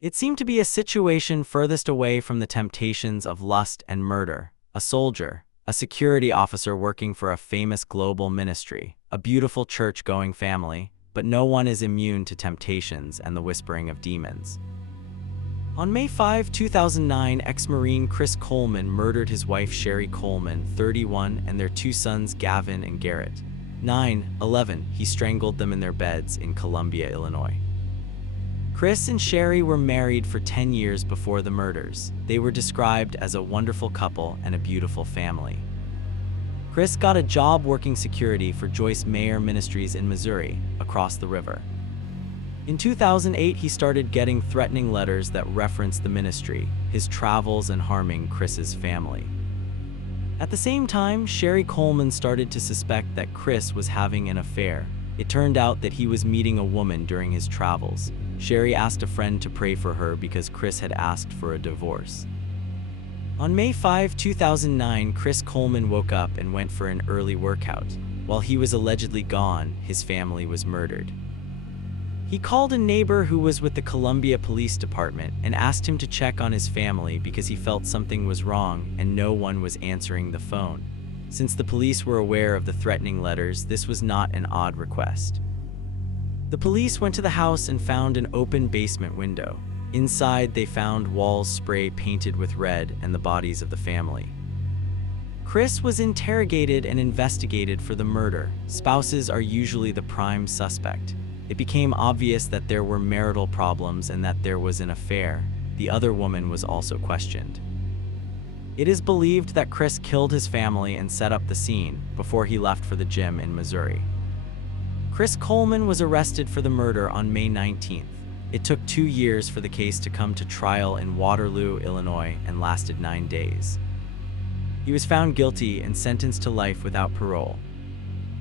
It seemed to be a situation furthest away from the temptations of lust and murder. A soldier, a security officer working for a famous global ministry, a beautiful church-going family, but no one is immune to temptations and the whispering of demons. On May 5, 2009, ex-Marine Chris Coleman murdered his wife Sherry Coleman, 31, and their two sons Gavin and Garrett, 9, 11. He strangled them in their beds in Columbia, Illinois. Chris and Sherry were married for 10 years before the murders. They were described as a wonderful couple and a beautiful family. Chris got a job working security for Joyce Meyer Ministries in Missouri, across the river. In 2008, he started getting threatening letters that referenced the ministry, his travels, and harming Chris's family. At the same time, Sherry Coleman started to suspect that Chris was having an affair. It turned out that he was meeting a woman during his travels. Sherry asked a friend to pray for her because Chris had asked for a divorce. On May 5, 2009, Chris Coleman woke up and went for an early workout. While he was allegedly gone, his family was murdered. He called a neighbor who was with the Columbia Police Department and asked him to check on his family because he felt something was wrong and no one was answering the phone. Since the police were aware of the threatening letters, this was not an odd request. The police went to the house and found an open basement window. Inside, they found walls spray painted with red and the bodies of the family. Chris was interrogated and investigated for the murder. Spouses are usually the prime suspect. It became obvious that there were marital problems and that there was an affair. The other woman was also questioned. It is believed that Chris killed his family and set up the scene before he left for the gym in Missouri. Chris Coleman was arrested for the murder on May 19th. It took 2 years for the case to come to trial in Waterloo, Illinois, and lasted 9 days. He was found guilty and sentenced to life without parole.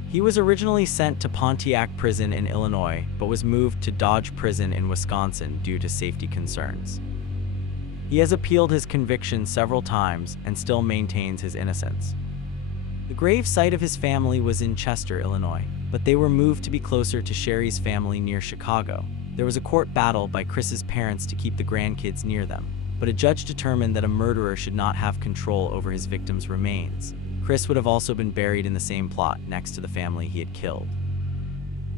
He was originally sent to Pontiac Prison in Illinois, but was moved to Dodge Prison in Wisconsin due to safety concerns. He has appealed his conviction several times and still maintains his innocence. The grave site of his family was in Chester, Illinois, but they were moved to be closer to Sherry's family near Chicago. There was a court battle by Chris's parents to keep the grandkids near them, but a judge determined that a murderer should not have control over his victims' remains. Chris would have also been buried in the same plot next to the family he had killed.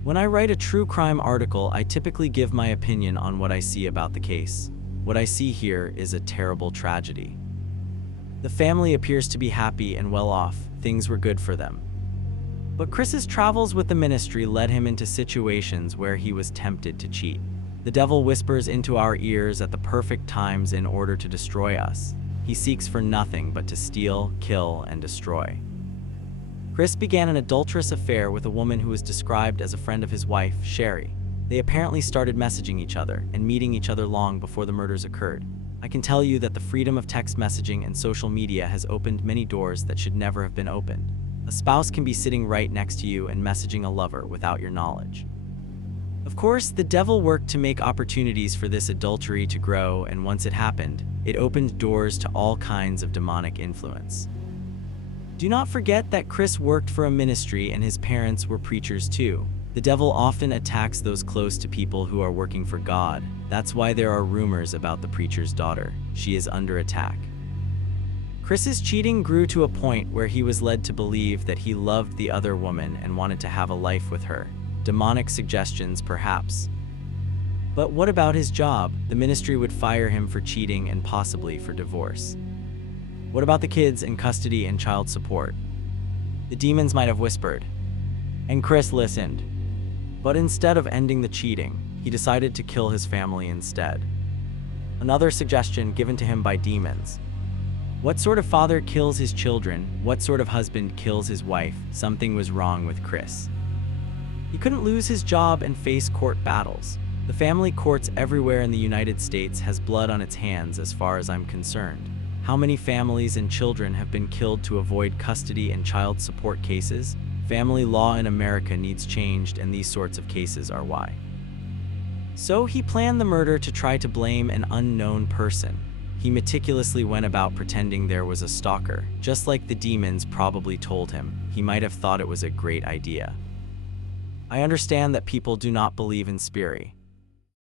When I write a true crime article, I typically give my opinion on what I see about the case. What I see here is a terrible tragedy. The family appears to be happy and well off. Things were good for them. But Chris's travels with the ministry led him into situations where he was tempted to cheat. The devil whispers into our ears at the perfect times in order to destroy us. He seeks for nothing but to steal, kill, and destroy. Chris began an adulterous affair with a woman who was described as a friend of his wife, Sherry. They apparently started messaging each other and meeting each other long before the murders occurred. I can tell you that the freedom of text messaging and social media has opened many doors that should never have been opened. A spouse can be sitting right next to you and messaging a lover without your knowledge. Of course, the devil worked to make opportunities for this adultery to grow, and once it happened, it opened doors to all kinds of demonic influence. Do not forget that Chris worked for a ministry and his parents were preachers too. The devil often attacks those close to people who are working for God. That's why there are rumors about the preacher's daughter. She is under attack. Chris's cheating grew to a point where he was led to believe that he loved the other woman and wanted to have a life with her. Demonic suggestions, perhaps. But what about his job? The ministry would fire him for cheating and possibly for divorce. What about the kids in custody and child support? The demons might have whispered, and Chris listened. But instead of ending the cheating, he decided to kill his family instead. Another suggestion given to him by demons. What sort of father kills his children? What sort of husband kills his wife? Something was wrong with Chris. He couldn't lose his job and face court battles. The family courts everywhere in the United States has blood on its hands as far as I'm concerned. How many families and children have been killed to avoid custody and child support cases? Family law in America needs changed, and these sorts of cases are why. So he planned the murder to try to blame an unknown person. He meticulously went about pretending there was a stalker. Just like the demons probably told him, he might have thought it was a great idea. I understand that people do not believe in spiri.